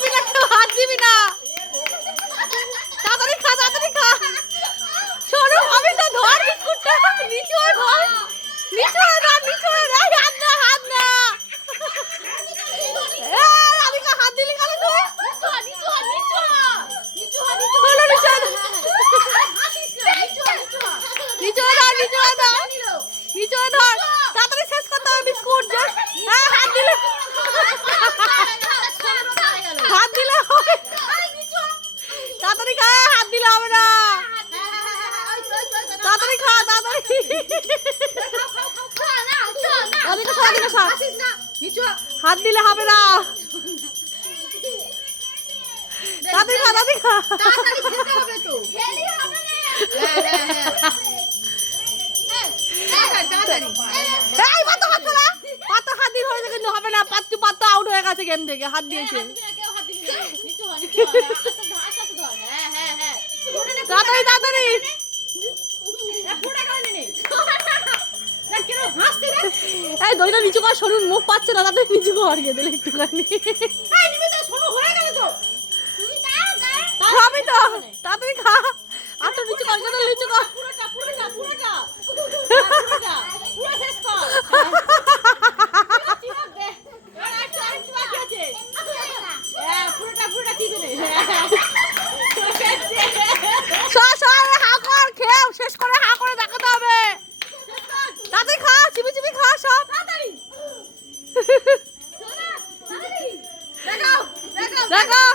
দিবি না, কেউ হাত দিবি না। তাড়াতাড়ি খা, তাড়াতাড়ি খা। শোনো আমি তো ধর বিস্কুটটা, নিচু হয়ে ধর, নিচু হয়ে ধর, নিচু হয়ে ধর। হাত না, হাত না। রাধিকা হাত দিলি কেন তুই? হলো নিচু হয়ে ধর, নিচু হয়ে ধর, নিচু হয়ে ধর, নিচু হয়ে ধর। তাড়াতাড়ি শেষ করতে হবে বিস্কুট। হ্যাঁ হাত দিলে, হাত দিলে হবে। তাড়াতাড়ি খা, হাত দিলে হবে না। তাড়াতাড়ি খা, তাড়াতাড়ি। ওদিকে সর, ওদিকে সর। হাত দিলে হবে না। তাড়াতাড়ি খা, তাড়াতাড়ি খা। এই পাতো হাত তোলা, পাতো হাত দিন হয়েছে কিন্তু হবে না। পাত্তু পাত্তু আউট হয়ে গেছে গেম থেকে, হাত দিয়েছে। তাড়াতাড়ি, তাড়াতাড়ি। এই দইটা নিচু কর, শরীর মুখ পাচ্ছে না, তাড়াতাড়ি নিচু কর, গিয়ে দিলে একটুখানি। খাবি তো, তাড়াতাড়ি খা। আর তো নিচু কর, নিচু কর। শেষ করে হা করে দেখাতে হবে। তাড়াতাড়ি খা, চিবি চিবি খা সব। দেখাও, দেখাও।